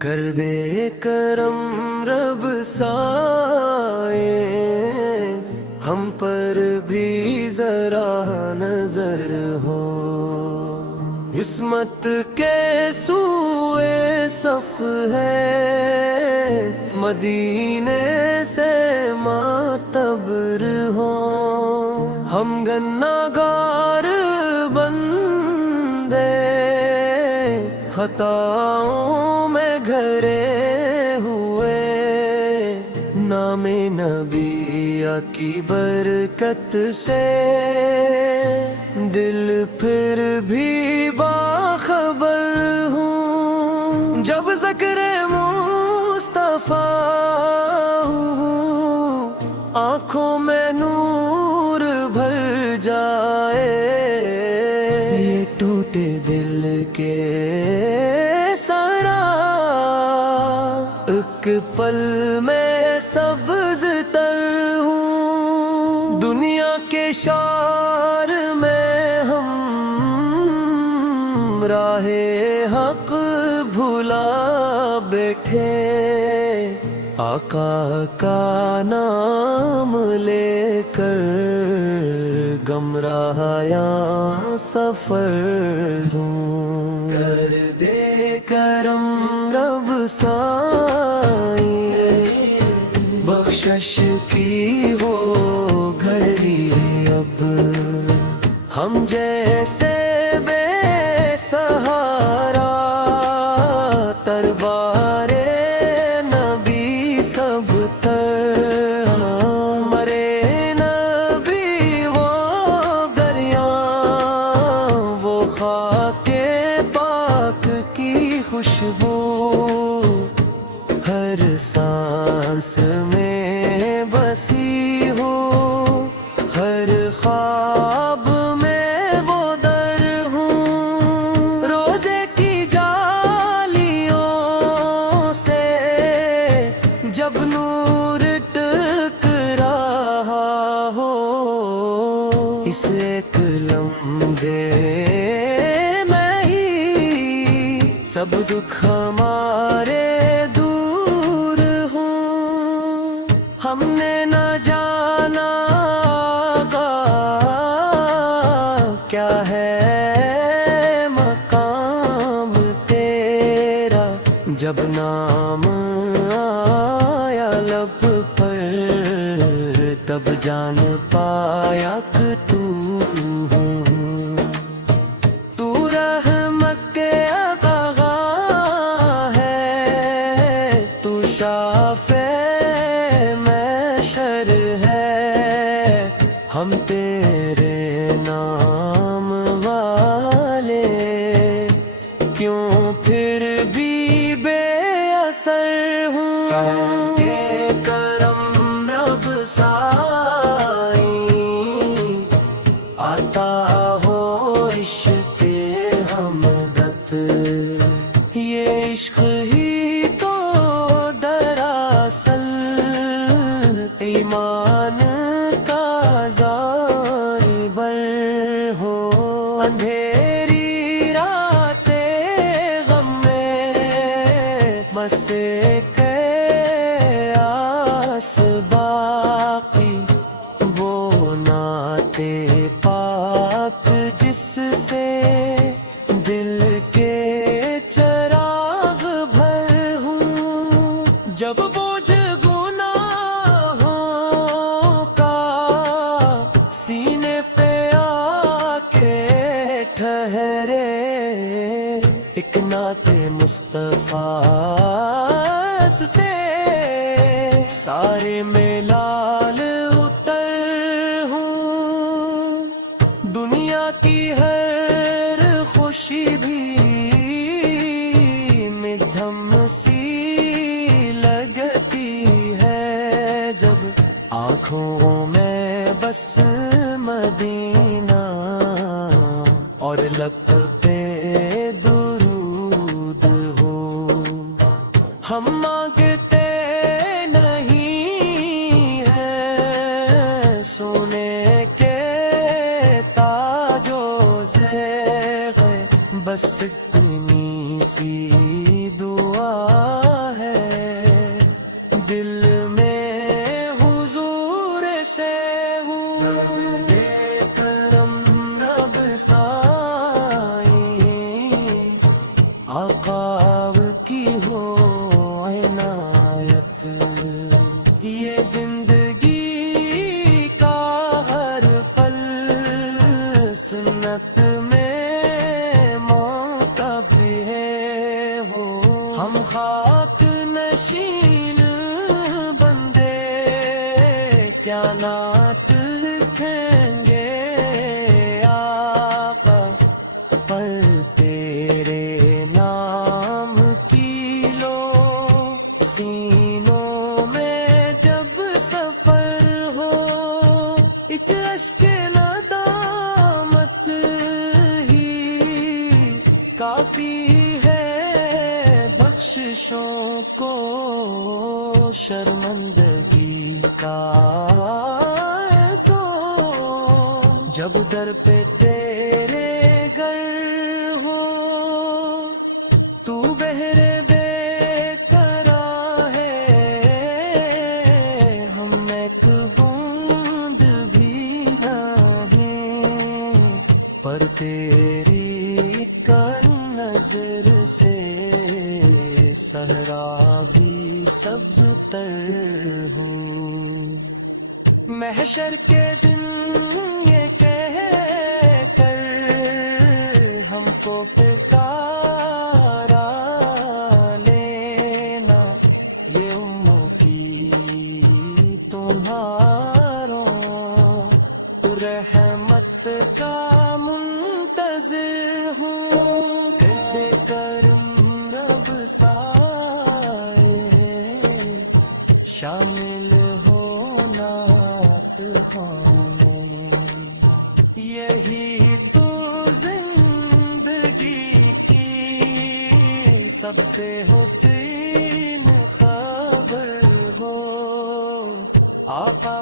کر دے کرم رب سائے ہم پر بھی ذرا نظر ہو، عصمت کے سوئے صف ہے مدینے سے معتبر ہو، ہم گناہگار بندے خطاؤں میں گھرے ہوئے، نام نبی کی برکت سے دل پھر بھی باخبر ہوں، جب ذکر مصطفیٰ آنکھوں میں نور بھر جائے، یہ ٹوٹے دل کے سرا ایک پل میں سبز تر ہوں، دنیا کے شار میں ہم راہ حق بھلا بیٹھے، آقا کا نام لے کر گمراہیاں سفر ہوں، کر دے کرم رب سائیں بخشش کی ہو گھڑی اب، ہم جیسے بے سہارا دربار نبی سب تر، مرے نبی وہ دریاں وہ خاک پاک کی خوشبو، ہر سانس میں بسی ہو، ہر خواب میں وہ در ہوں، روزے کی جالیوں سے جب نور ٹک رہا ہو، اس ایک لمحے میں ہی سب دکھ ہمارے دور ہوں، ہم نے نہ جانا کیا ہے مقام تیرا، جب نام آیا لب پر تب جان پایا کہ تو ہوں، تو رحمت کے آقا ہے، تو شافع محشر ہے، ہم تیرے نام والے کیوں پھر بھی بے اثر ہوں، کہ کرم رب سائیں آتا ہو عشق حمدت، یہ عشق ہی تو دراصل ایمان کا زاربر ہو، اندھیری راتیں غم میں بس ایک آس باقی، وہ نعت پاک جس سے دل کے چراغ بھر ہوں، جب بوجھ گناہوں کا سینے پہ آ کے ٹھہرے، ایک نعت مصطفیٰ سے سارے میں لال اتر ہوں، دنیا کی ہر خوشی بھی مدھم سی لگتی ہے، جب آنکھوں میں بس مدینہ اور لب پہ درود ہو، ہم مانگتے نہیں ہیں سونے کے تاج و زیور، بس اتنی سی دعا خداو کی ہو عنایت، یہ زندگی کا ہر پل سنت میں موقع بھی ہے ہو، ہم خاک نشین بندے کیا نعت لکھیں گے آقا، پر تیرے نام کی لو سینوں میں جب سفر ہو، ایک اشک ندامت ہی کافی ہے بخششوں کو شرمندگی کا سو، جب در پہ تیرے گر ہو تو بہرے بے قرار ہے، ہم ایک بوند بھی نہ ہیں، پر تیری کر نظر سے صحرا بھی سبز تر ہوں، محشر کے دن یہ کہہ کر ہم کو پکارا لینا، یہ امتی تمہاروں رحمت کا منتظر ہوں، دے کرم رب سائے شامل ہونا میں، یہی تو زندگی کی سب سے حسین خبر ہو، آقا